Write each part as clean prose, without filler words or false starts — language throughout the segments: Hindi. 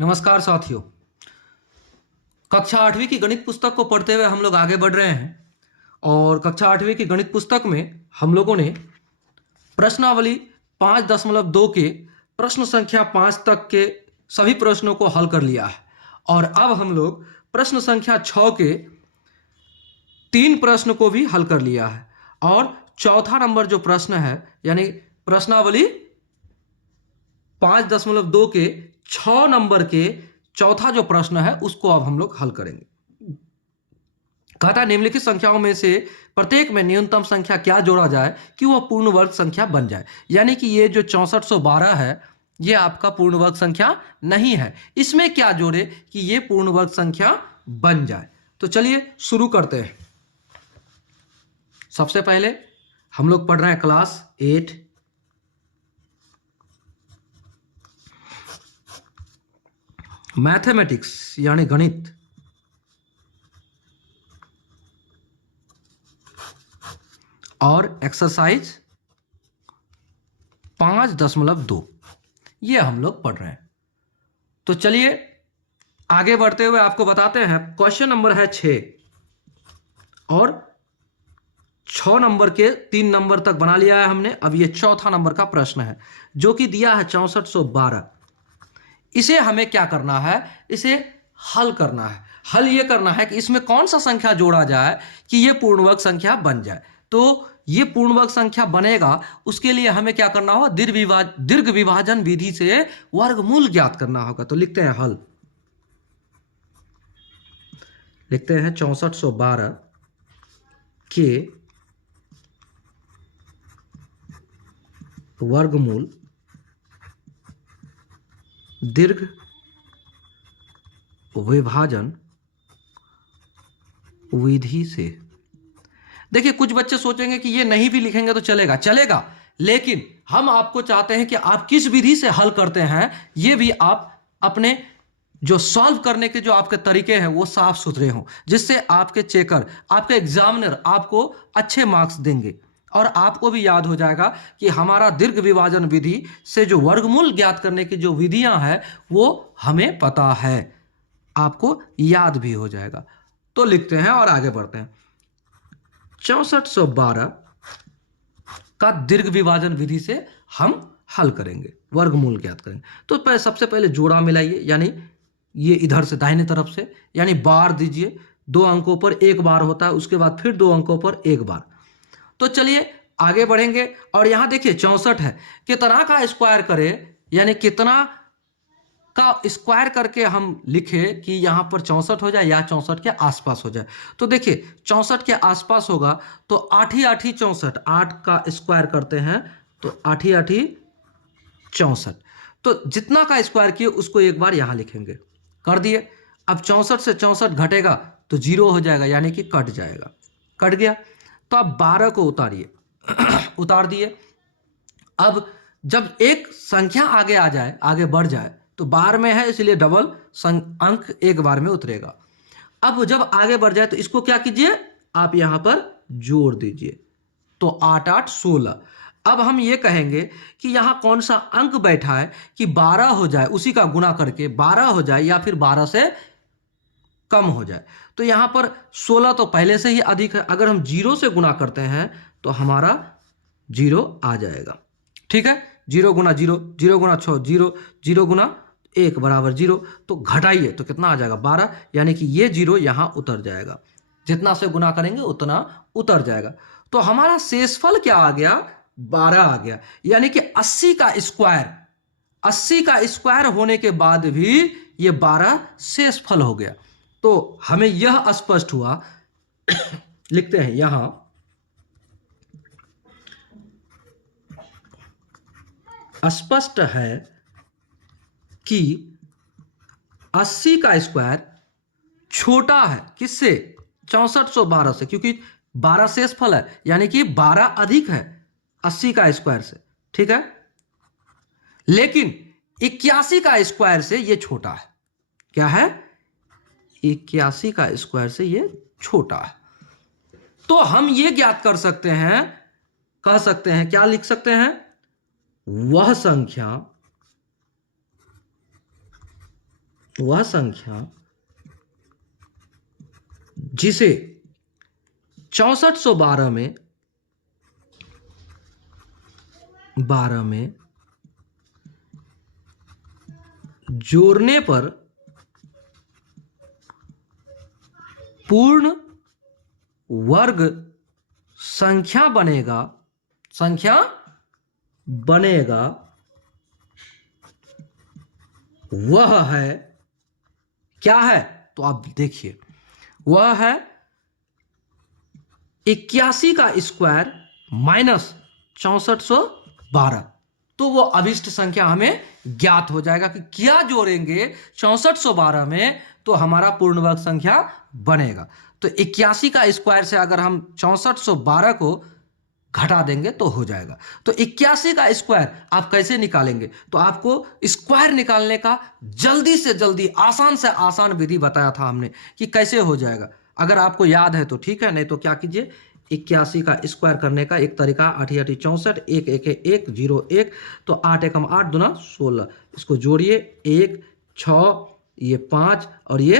नमस्कार साथियों। कक्षा 8वीं की गणित पुस्तक को पढ़ते हुए हम लोग आगे बढ़ रहे हैं और कक्षा 8वीं की गणित पुस्तक में हम लोगों ने प्रश्नावली 5.2 के प्रश्न संख्या 5 तक के सभी प्रश्नों को हल कर लिया है और अब हम लोग प्रश्न संख्या 6 के 3 प्रश्न को भी हल कर लिया है और चौथा नंबर जो प्रश्न है यानी प्रश्नावली 5.2 के 6 नंबर के चौथा जो प्रश्न है उसको अब हम लोग हल करेंगे। कहता है निम्नलिखित संख्याओं में से प्रत्येक में न्यूनतम संख्या क्या जोड़ा जाए कि वह पूर्ण वर्ग संख्या बन जाए। यानी कि ये जो 6412 है ये आपका पूर्ण वर्ग संख्या नहीं है, इसमें क्या जोड़े कि ये पूर्ण वर्ग संख्या बन जाए। तो चलिए शुरू करते हैं। सबसे पहले हम लोग पढ़ रहे हैं क्लास 8 मैथमेटिक्स यानी गणित और एक्सरसाइज 5.2 ये हम लोग पढ़ रहे हैं। तो चलिए आगे बढ़ते हुए आपको बताते हैं। क्वेश्चन नंबर है 6 और 6 नंबर के 3 नंबर तक बना लिया है हमने। अब ये चौथा नंबर का प्रश्न है जो कि दिया है 6412। इसे हमें क्या करना है, इसे हल करना है। हल ये करना है कि इसमें कौन सा संख्या जोड़ा जाए कि ये पूर्ण वर्ग संख्या बन जाए। तो ये पूर्ण वर्ग संख्या बनेगा उसके लिए हमें क्या करना होगा, दीर्घ विभाजन विधि से वर्गमूल ज्ञात करना होगा। तो लिखते हैं हल, लिखते हैं 6412 के वर्गमूल दीर्घ विभाजन विधि से। देखिए कुछ बच्चे सोचेंगे कि ये नहीं भी लिखेंगे तो चलेगा, चलेगा, लेकिन हम आपको चाहते हैं कि आप किस विधि से हल करते हैं ये भी आप अपने जो सॉल्व करने के जो आपके तरीके हैं वो साफ सुथरे हों, जिससे आपके चेकर, आपके एग्जामिनर आपको अच्छे मार्क्स देंगे और आपको भी याद हो जाएगा कि हमारा दीर्घ विभाजन विधि से जो वर्गमूल ज्ञात करने की जो विधियां हैं वो हमें पता है, आपको याद भी हो जाएगा। तो लिखते हैं और आगे बढ़ते हैं। 6412 का दीर्घ विभाजन विधि से हम हल करेंगे, वर्गमूल ज्ञात करेंगे। तो सबसे पहले जोड़ा मिलाइए, यानी ये इधर से दाहिने तरफ से, यानी बार दीजिए। 2 अंकों पर एक बार होता है, उसके बाद फिर 2 अंकों पर एक बार। तो चलिए आगे बढ़ेंगे और यहां देखिए 64 है, कितना का स्क्वायर करें, यानी कितना का स्क्वायर करके हम लिखे कि यहां पर 64 हो जाए या 64 के आसपास हो जाए। तो देखिए 64 के आसपास होगा तो 8 ही 8 ही 64, 8 का स्क्वायर करते हैं तो 8 ही 8 ही 64। तो जितना का स्क्वायर किए उसको एक बार यहां लिखेंगे, कर दिए। अब 64 से 64 घटेगा तो 0 हो जाएगा, यानी कि कट जाएगा, कट गया। तो अब 12 को उतारिए उतार दिए। अब जब एक संख्या आगे आ जाए, आगे बढ़ जाए, तो बार में है इसलिए डबल अंक एक बार में उतरेगा। अब जब आगे बढ़ जाए तो इसको क्या कीजिए, आप यहां पर जोड़ दीजिए। तो 8 8 16। अब हम ये कहेंगे कि यहां कौन सा अंक बैठा है कि 12 हो जाए, उसी का गुना करके 12 हो जाए या फिर 12 से कम हो जाए। तो यहां पर 16 तो पहले से ही अधिक है, अगर हम 0 से गुना करते हैं तो हमारा 0 आ जाएगा। ठीक है, 0 गुना 0, 0 गुना 6 0, 0 गुना 1 बराबर 0। तो घटाइए तो कितना आ जाएगा 12, यानी कि ये 0 यहां उतर जाएगा, जितना से गुना करेंगे उतना उतर जाएगा। तो हमारा शेषफल क्या आ गया, 12 आ गया। यानी कि 80 का स्क्वायर, 80 का स्क्वायर होने के बाद भी ये 12 शेषफल हो गया। तो हमें यह स्पष्ट हुआ लिखते हैं यहां स्पष्ट है कि 80 का स्क्वायर छोटा है किससे, 6412 से, क्योंकि 12 शेषफल है, यानी कि 12 अधिक है 80 का स्क्वायर से। ठीक है, लेकिन 81 का स्क्वायर से ये छोटा है। क्या है, 81 का स्क्वायर से ये छोटा है। तो हम ये ज्ञात कर सकते हैं, कह सकते हैं, क्या लिख सकते हैं, वह संख्या वह संख्या जिसे 6412 में 12 में जोड़ने पर पूर्ण वर्ग संख्या बनेगा वह है, क्या है? तो आप देखिए, वह है 81 का स्क्वायर माइनस 6412। तो वो अभिष्ट संख्या हमें ज्ञात हो जाएगा कि क्या जोड़ेंगे 6412 में तो हमारा पूर्ण वर्ग संख्या बनेगा। तो 81 का स्क्वायर से अगर हम 6412 को घटा देंगे तो हो जाएगा। तो 81 का स्क्वायर आप कैसे निकालेंगे? तो आपको स्क्वायर निकालने का जल्दी से जल्दी आसान से आसान विधि बताया था हमने कि कैसे हो जाएगा। अगर आपको याद है तो ठीक है, नहीं तो क्या कीजिए, 81 का स्क्वायर करने का एक तरीका 8 8 64 1 1 1 0 1, तो 8 1 8 दूना 16, इसको जोड़िए 1 6 ये 5 और ये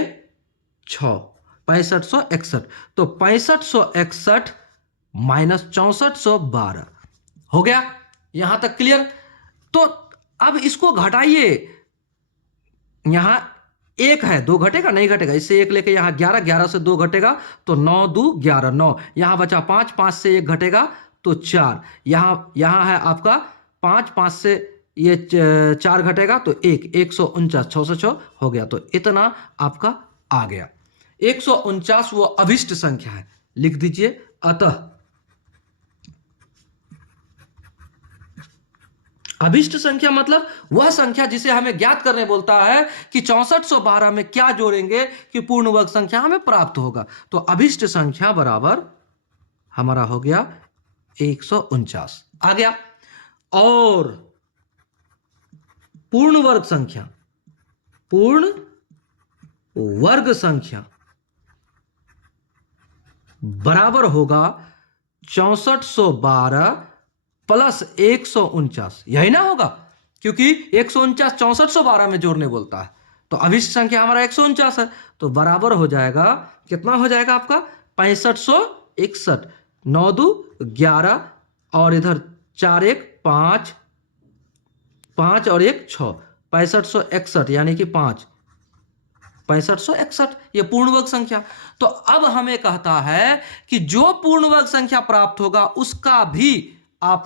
6, 6561। तो 6561 माइनस 6412 हो गया। यहां तक क्लियर? तो अब इसको घटाइए, यहां 1 है, 2 घटेगा नहीं घटेगा, इससे 1 लेके यहां 11, 11 से 2 घटेगा तो 9 2 11 9, यहां बचा 5, 5 से 1 घटेगा तो 4, यहां है आपका 5, 5 से ये 4 घटेगा तो 1, 149, 6 से 6 हो गया। तो इतना आपका आ गया। 149 वो अभिष्ट संख्या है, लिख दीजिए। अतः अभिष्ट संख्या मतलब वह संख्या जिसे हमें ज्ञात करने बोलता है कि 6412 में क्या जोड़ेंगे कि पूर्ण वर्ग संख्या हमें प्राप्त होगा। तो अभिष्ट संख्या बराबर हमारा हो गया 149 आ गया। और पूर्ण वर्ग संख्या बराबर होगा 6412 प्लस 149, यही ना होगा, क्योंकि 149 6412 में जोड़ने बोलता है। तो अभिष्ट संख्या हमारा 149 है, तो बराबर हो जाएगा, कितना हो जाएगा आपका 6561, 9 2 11 और इधर 4 1 5, 5 और 1 6, 6561 यानी कि 5, 6561 ये पूर्ण वर्ग संख्या। तो अब हमें कहता है कि जो पूर्ण वर्ग संख्या प्राप्त होगा उसका भी आप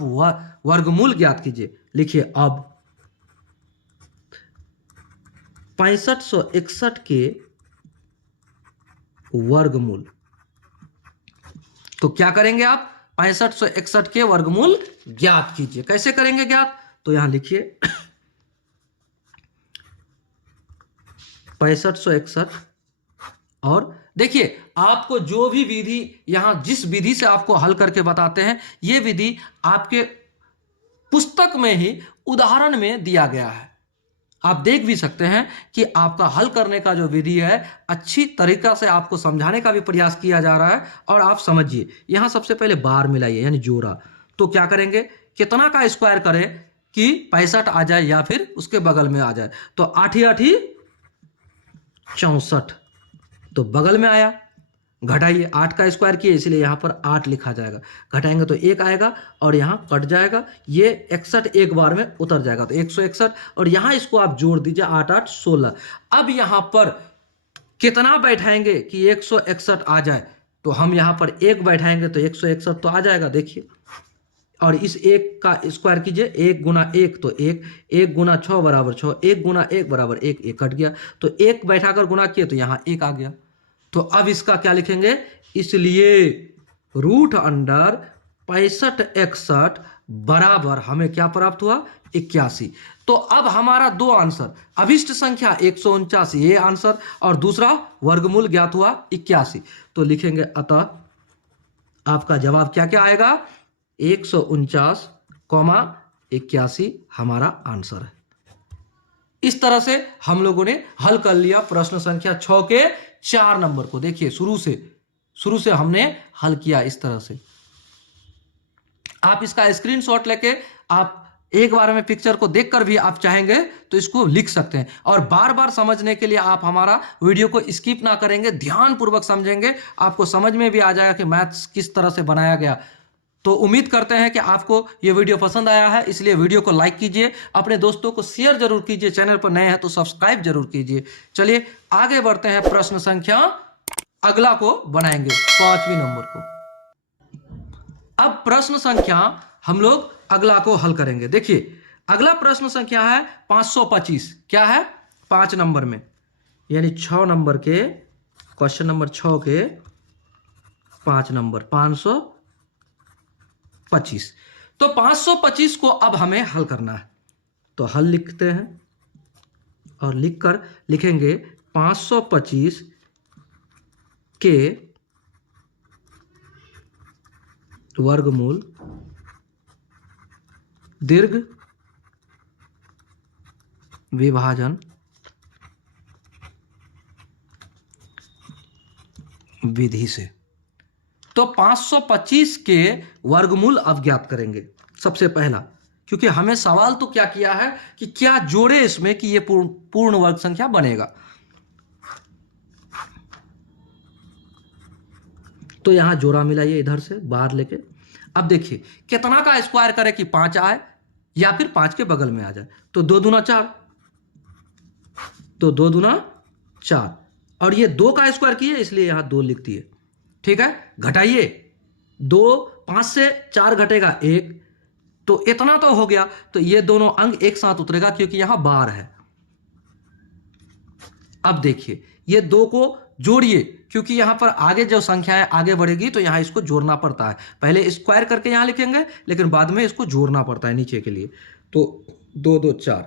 वर्गमूल ज्ञात कीजिए। लिखिए, अब 6561 के वर्गमूल, तो क्या करेंगे आप? 6561 के वर्गमूल ज्ञात कीजिए। कैसे करेंगे ज्ञात? तो यहां लिखिए 6561, और देखिए आपको जो भी विधि यहां जिस विधि से आपको हल करके बताते हैं, यह विधि आपके पुस्तक में ही उदाहरण में दिया गया है। आप देख भी सकते हैं कि आपका हल करने का जो विधि है अच्छी तरीका से आपको समझाने का भी प्रयास किया जा रहा है। और आप समझिए, यहां सबसे पहले बार मिलाइए यानी जोड़ा। तो क्या करेंगे, कितना का स्क्वायर करें कि 65 आ जाए या फिर उसके बगल में आ जाए? तो 8 8 64, तो बगल में आया। घटाइए, 8 का स्क्वायर किए इसलिए यहां पर 8 लिखा जाएगा, घटाएंगे तो 1 आएगा और यहां कट जाएगा, ये 61 एक बार में उतर जाएगा तो 161, और यहां इसको आप जोड़ दीजिए 8 8 16। अब यहां पर कितना बैठाएंगे कि 161 आ जाए? तो हम यहां पर 1 बैठाएंगे तो 161 तो आ जाएगा, देखिए। और इस 1 का स्क्वायर कीजिए, 1 गुना 1 तो 1, 1 गुना 6 बराबर 6, 1 गुना 1 बराबर 1, 1 कट गया तो 1 बैठाकर गुना किए तो यहां 1 आ गया। तो अब इसका क्या लिखेंगे? इसलिए रूट अंडर 6561 बराबर हमें क्या प्राप्त हुआ? 81। तो अब हमारा दो आंसर, अभिष्ट संख्या 149 ये आंसर, और दूसरा वर्गमूल ज्ञात हुआ 81। तो लिखेंगे अतः आपका जवाब क्या क्या आएगा? 149, 81 हमारा आंसर है। इस तरह से हम लोगों ने हल कर लिया प्रश्न संख्या 6 के 4 नंबर को। देखिए शुरू से हमने हल किया इस तरह से। आप इसका स्क्रीनशॉट लेके आप एक बार में पिक्चर को देखकर भी आप चाहेंगे तो इसको लिख सकते हैं। और बार बार समझने के लिए आप हमारा वीडियो को स्किप ना करेंगे, ध्यानपूर्वक समझेंगे, आपको समझ में भी आ जाएगा कि मैथ्स किस तरह से बनाया गया। तो उम्मीद करते हैं कि आपको ये वीडियो पसंद आया है, इसलिए वीडियो को लाइक कीजिए, अपने दोस्तों को शेयर जरूर कीजिए, चैनल पर नए हैं तो सब्सक्राइब जरूर कीजिए। चलिए आगे बढ़ते हैं, प्रश्न संख्या अगला को बनाएंगे, 5वीं नंबर को। अब प्रश्न संख्या हम लोग अगला को हल करेंगे। देखिए अगला प्रश्न संख्या है 525। क्या है? 5 नंबर में, यानी 6 नंबर के क्वेश्चन नंबर 6 के 5 नंबर 525। तो 525 को अब हमें हल करना है, तो हल लिखते हैं और लिखकर लिखेंगे 525 के वर्गमूल दीर्घ विभाजन विधि से। तो 525 के वर्गमूल अब ज्ञात करेंगे सबसे पहला, क्योंकि हमें सवाल तो क्या किया है कि क्या जोड़े इसमें कि ये पूर्ण वर्ग संख्या बनेगा। तो यहां जोड़ा मिलाइए इधर से बाहर लेके। अब देखिए कितना का स्क्वायर करे कि 5 आए या फिर 5 के बगल में आ जाए। तो 2 दूना 4, तो 2 दूना 4, और ये 2 का स्क्वायर किए इसलिए यहां 2 लिख दिए। ठीक है, घटाइए 2, 5 से 4 घटेगा 1, तो इतना तो हो गया। तो ये दोनों अंक एक साथ उतरेगा क्योंकि यहां बार है। अब देखिए ये 2 को जोड़िए, क्योंकि यहां पर आगे जो संख्याएं आगे बढ़ेगी तो यहां इसको जोड़ना पड़ता है। पहले स्क्वायर करके यहां लिखेंगे, लेकिन बाद में इसको जोड़ना पड़ता है नीचे के लिए। तो 2 2 4।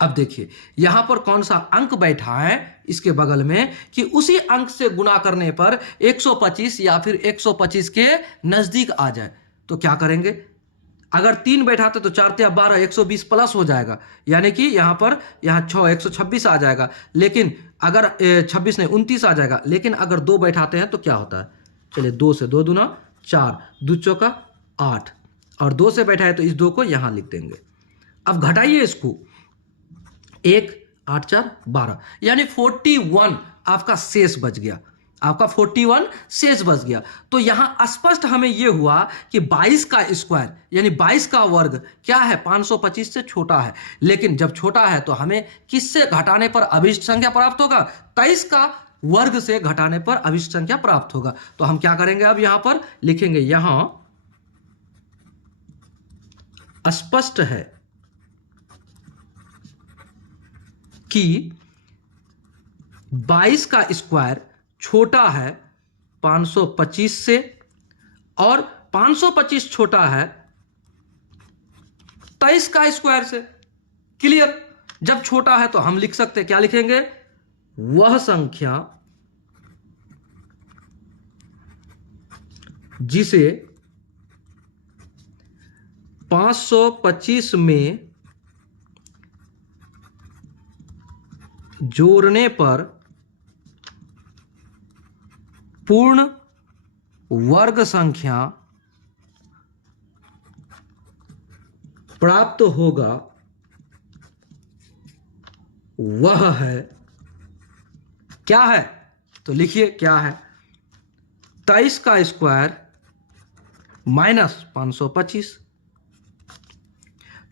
अब देखिए यहां पर कौन सा अंक बैठा है इसके बगल में कि उसी अंक से गुणा करने पर 125 या फिर 125 के नजदीक आ जाए। तो क्या करेंगे, अगर 3 बैठाते तो 4 या 12, 120 प्लस हो जाएगा, यानी कि यहां पर यहां 6 126 आ जाएगा। लेकिन अगर 26 नहीं 29 आ जाएगा। लेकिन अगर 2 बैठाते हैं तो क्या होता है, चलिए 2 से 2 दूना 4, 2 चौका 8, और 2 से बैठा है तो इस 2 को यहां लिख देंगे। अब घटाइए इसको, 1 8 4 12, यानी 41 आपका शेष बच गया, आपका 41 शेष बच गया। तो यहां स्पष्ट हमें यह हुआ कि 22 का स्क्वायर यानी 22 का वर्ग क्या है, 525 से छोटा है। लेकिन जब छोटा है तो हमें किससे घटाने पर अभिष्ट संख्या प्राप्त होगा, 23 का वर्ग से घटाने पर अभिष्ट संख्या प्राप्त होगा। तो हम क्या करेंगे, अब यहां पर लिखेंगे, यहां स्पष्ट है कि 22 का स्क्वायर छोटा है 525 से, और 525 छोटा है 23 का स्क्वायर से। क्लियर? जब छोटा है तो हम लिख सकते हैं, क्या लिखेंगे, वह संख्या जिसे 525 में जोड़ने पर पूर्ण वर्ग संख्या प्राप्त होगा, वह है, क्या है, तो लिखिए क्या है, 23 का स्क्वायर माइनस 525।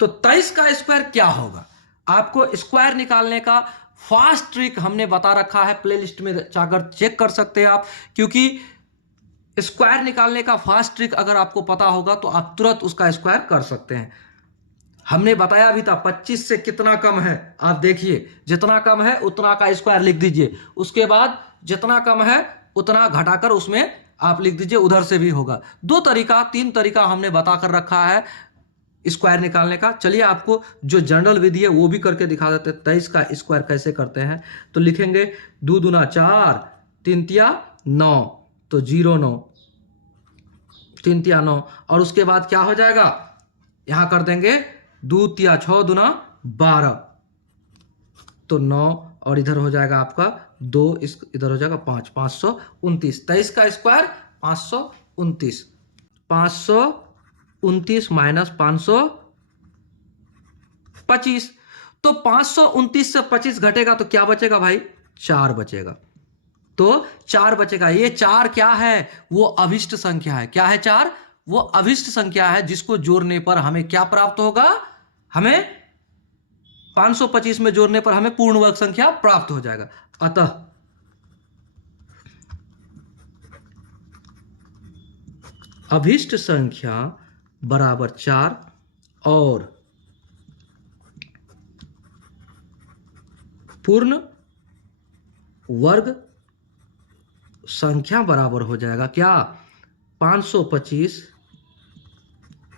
तो 23 का स्क्वायर क्या होगा, आपको स्क्वायर निकालने का फास्ट ट्रिक हमने बता रखा है, प्लेलिस्ट में जाकर चेक कर सकते हैं आप। क्योंकि स्क्वायर निकालने का फास्ट ट्रिक अगर आपको पता होगा तो आप तुरंत उसका स्क्वायर कर सकते हैं। हमने बताया भी था 25 से कितना कम है, आप देखिए जितना कम है उतना का स्क्वायर लिख दीजिए, उसके बाद जितना कम है उतना घटाकर उसमें आप लिख दीजिए, उधर से भी होगा। 2 तरीका 3 तरीका हमने बताकर रखा है स्क्वायर निकालने का। चलिए आपको जो जनरल विधि है वो भी करके दिखा देते हैं, 23 का स्क्वायर कैसे करते हैं। तो लिखेंगे 2 दूना 4, 3 तिया 9, तो 0 9, 3 तिया 9, और उसके बाद क्या हो जाएगा, यहां कर देंगे 2 तिया 6 दूना 12, तो 9, और इधर हो जाएगा आपका 2, इधर हो जाएगा 5, 529। 23 का स्क्वायर 529, 529 माइनस 529, 25। तो 529 से 25 घटेगा तो क्या बचेगा भाई? 4 बचेगा। तो 4 बचेगा। ये 4 क्या है? वो अभिष्ट संख्या है। क्या है 4? वो अभिष्ट संख्या है जिसको जोड़ने पर हमें क्या प्राप्त होगा? हमें 525 में जोड़ने पर हमें पूर्ण वर्ग संख्या प्राप्त हो जाएगा। अतः अभिष्ट संख्या बराबर 4 और पूर्ण वर्ग संख्या बराबर हो जाएगा क्या? 525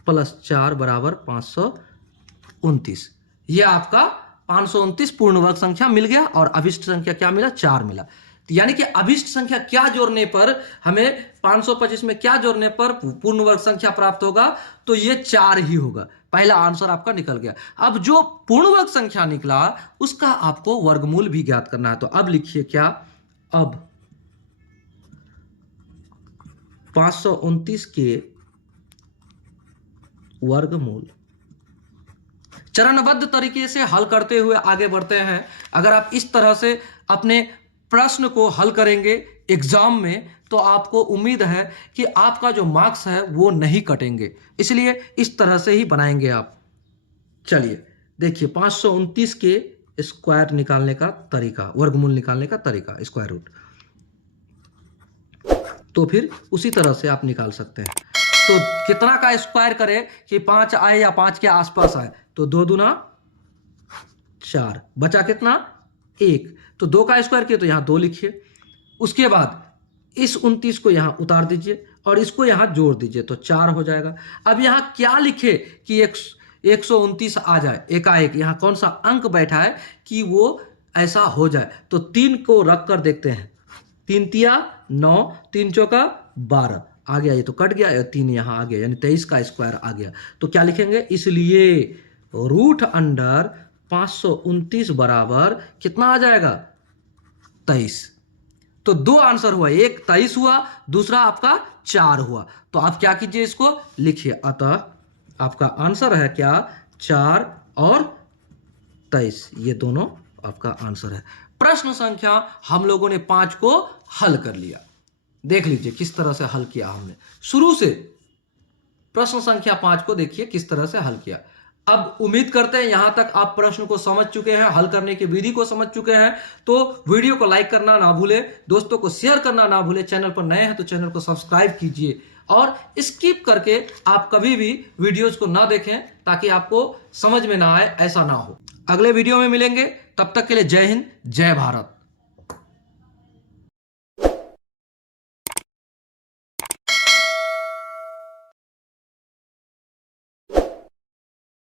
प्लस 4 बराबर 529। ये आपका 529 पूर्ण वर्ग संख्या मिल गया और अभिष्ट संख्या क्या मिला? 4 मिला। तो यानी कि अभिष्ट संख्या क्या जोड़ने पर हमें 525 में क्या जोड़ने पर पूर्ण वर्ग संख्या प्राप्त होगा? तो ये 4 ही होगा। पहला आंसर आपका निकल गया। अब जो पूर्ण वर्ग संख्या निकला उसका आपको वर्गमूल भी ज्ञात करना है। तो अब लिखिए क्या? अब 529 के वर्गमूल चरणबद्ध तरीके से हल करते हुए आगे बढ़ते हैं। अगर आप इस तरह से अपने प्रश्न को हल करेंगे एग्जाम में तो आपको उम्मीद है कि आपका जो मार्क्स है वो नहीं कटेंगे, इसलिए इस तरह से ही बनाएंगे आप। चलिए देखिए 529 के स्क्वायर निकालने का तरीका, वर्गमूल निकालने का तरीका, स्क्वायर रूट। तो फिर उसी तरह से आप निकाल सकते हैं। तो कितना का स्क्वायर करें कि 5 आए या 5 के आसपास आए? तो 2 दूना 4, बचा कितना? 1। तो 2 का स्क्वायर किया तो यहां 2 लिखिए। उसके बाद इस 29 को यहां उतार दीजिए और इसको यहां जोड़ दीजिए तो 4 हो जाएगा। अब यहां क्या लिखे कि 129 आ जाए एकाएक? यहां कौन सा अंक बैठा है कि वो ऐसा हो जाए? तो 3 को रख कर देखते हैं। 3 तिया 9, 3 चौका 12 आ गया। ये तो कट गया, 3 यहां आ गया, यानी 23 का स्क्वायर आ गया। तो क्या लिखेंगे? इसलिए रूट अंडर 529 बराबर कितना आ जाएगा? 23। तो 2 आंसर हुआ, एक 23 हुआ, दूसरा आपका 4 हुआ। तो आप क्या कीजिए? इसको लिखिए। अतः आपका आंसर है क्या? 4 और 23, ये दोनों आपका आंसर है। प्रश्न संख्या हम लोगों ने 5 को हल कर लिया। देख लीजिए किस तरह से हल किया हमने। शुरू से प्रश्न संख्या 5 को देखिए किस तरह से हल किया। अब उम्मीद करते हैं यहां तक आप प्रश्न को समझ चुके हैं, हल करने की विधि को समझ चुके हैं। तो वीडियो को लाइक करना ना भूलें, दोस्तों को शेयर करना ना भूलें। चैनल पर नए हैं तो चैनल को सब्सक्राइब कीजिए और स्किप करके आप कभी भी वीडियोज को ना देखें ताकि आपको समझ में ना आए, ऐसा ना हो। अगले वीडियो में मिलेंगे, तब तक के लिए जय हिंद, जय भारत।